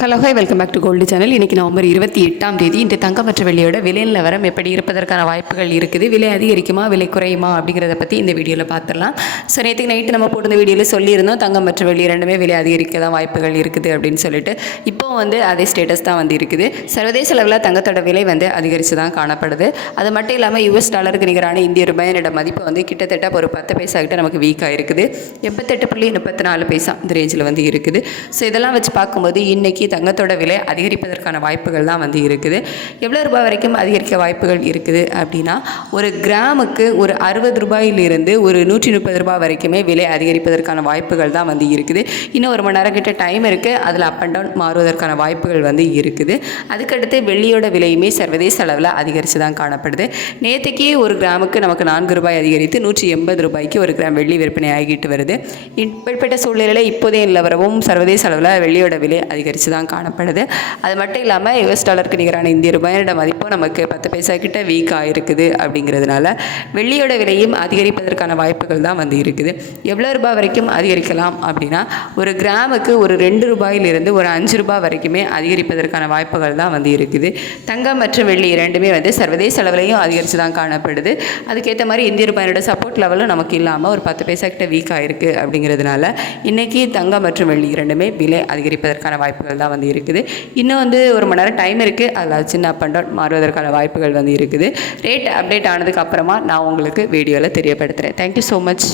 Hello hi welcome back to gold channel இன்றைக்கி November இருபத்தி எட்டாம் தேதி. இன்று தங்கம் மற்ற வெள்ளியோட விலை நிலவரம் எப்படி இருப்பதற்கான வாய்ப்புகள் இருக்குது? விலை அதிகரிக்குமா விலை குறையுமா அப்படிங்கிறத பற்றி இந்த வீடியோவில் பார்த்துடலாம் ஸோ நேற்றுக்கு நைட்டு நம்ம போட்டு வீடியோவில் சொல்லியிருந்தோம் தங்கம் மற்ற வெள்ளி ரெண்டுமே விலை அதிகரிக்க தான் வாய்ப்புகள் இருக்குது அப்படின்னு சொல்லிட்டு. இப்போ வந்து அதே ஸ்டேட்டஸ் தான் வந்து இருக்குது. சர்வதேச அளவில் தங்கத்தோட விலை வந்து அதிகரித்து தான் காணப்படுது. அது மட்டும் இல்லாமல் யூஎஸ் டாலருக்கு நிகரான இந்திய ரூபாயினோட மதிப்பு வந்து கிட்டத்தட்ட ஒரு பத்து பைசா கிட்ட நமக்கு வீக்காக இருக்குது. எண்பத்தெட்டு புள்ளி முப்பத்தி நாலு பைசா இந்த ரேஞ்சில் வந்து இருக்குது. ஸோ இதெல்லாம் வச்சு பார்க்கும்போது இன்றைக்கி தங்கத்தோட விலை அதிகரிப்பதற்கான வாய்ப்புகள் தான் வந்து இருக்குது. எவ்வளோ ரூபாய் வரைக்கும் அதிகரிக்க வாய்ப்புகள் இருக்குது அப்படின்னா ஒரு கிராமுக்கு ஒரு அறுபது ரூபாயிலிருந்து ஒரு நூற்றி முப்பது ரூபாய் வரைக்குமே விலை அதிகரிப்பதற்கான வாய்ப்புகள் தான் வந்து இருக்குது. இன்னும் ஒரு மணி நேரம் கிட்ட டைம் இருக்குது அதில் அப் அண்ட் டவுன் மாறுவதற்கான வாய்ப்புகள் வந்து இருக்குது. அதுக்கடுத்து வெள்ளியோட விலையுமே சர்வதேச அளவில் அதிகரித்து தான் காணப்படுது. நேற்றுக்கே ஒரு கிராமுக்கு நமக்கு நான்கு ரூபாய் அதிகரித்து நூற்றி எண்பது ரூபாய்க்கு ஒரு கிராம் வெள்ளி விற்பனை ஆகிட்டு வருது. இப்படிப்பட்ட சூழ்நிலையில் இப்போதே நிலவரவும் சர்வதேச அளவில் வெள்ளியோட விலை அதிகரித்து தான் காணப்படுது. அது மட்டும் இல்லாமல் யுஎஸ் டாலருக்கு நிகரான இந்திய ரூபாயோட மதிப்பும் நமக்கு பத்து பைசா கிட்ட வீக் ஆகிருக்குது அப்படிங்கிறதுனால வெள்ளியோட விலையும் அதிகரிப்பதற்கான வாய்ப்புகள் தான் வந்து இருக்குது. எவ்வளோ ரூபாய் வரைக்கும் அதிகரிக்கலாம் அப்படின்னா ஒரு கிராமுக்கு ஒரு ரெண்டு ரூபாயிலிருந்து ஒரு அஞ்சு ரூபாய் வரைக்குமே அதிகரிப்பதற்கான வாய்ப்புகள் தான் வந்து இருக்குது. தங்கம் மற்றும் வெள்ளி இரண்டுமே வந்து சர்வதேச அளவிலையும் அதிகரித்து தான் காணப்படுது. அதுக்கேற்ற மாதிரி இந்திய ரூபாயோட சப்போர்ட் லெவலும் நமக்கு இல்லாமல் ஒரு பத்து பைசா கிட்ட வீக் ஆகிருக்கு அப்படிங்கிறதுனால இன்றைக்கி தங்கம் மற்றும் வெள்ளி இரண்டுமே விலை அதிகரிப்பதற்கான வாய்ப்புகள் தான் வந்து இருக்குது. இன்னும் வந்து ஒரு மணி நேரம் டைம் இருக்குது அதில் சின்ன அப் அண்ட் டவுன் மாறுவதற்கான வாய்ப்புகள் வந்து இருக்குது. ரேட் அப்டேட் ஆனதுக்கு அப்புறமா நான் உங்களுக்கு வீடியோவில் தெரியப்படுத்துகிறேன் தேங்க்யூ ஸோ மச்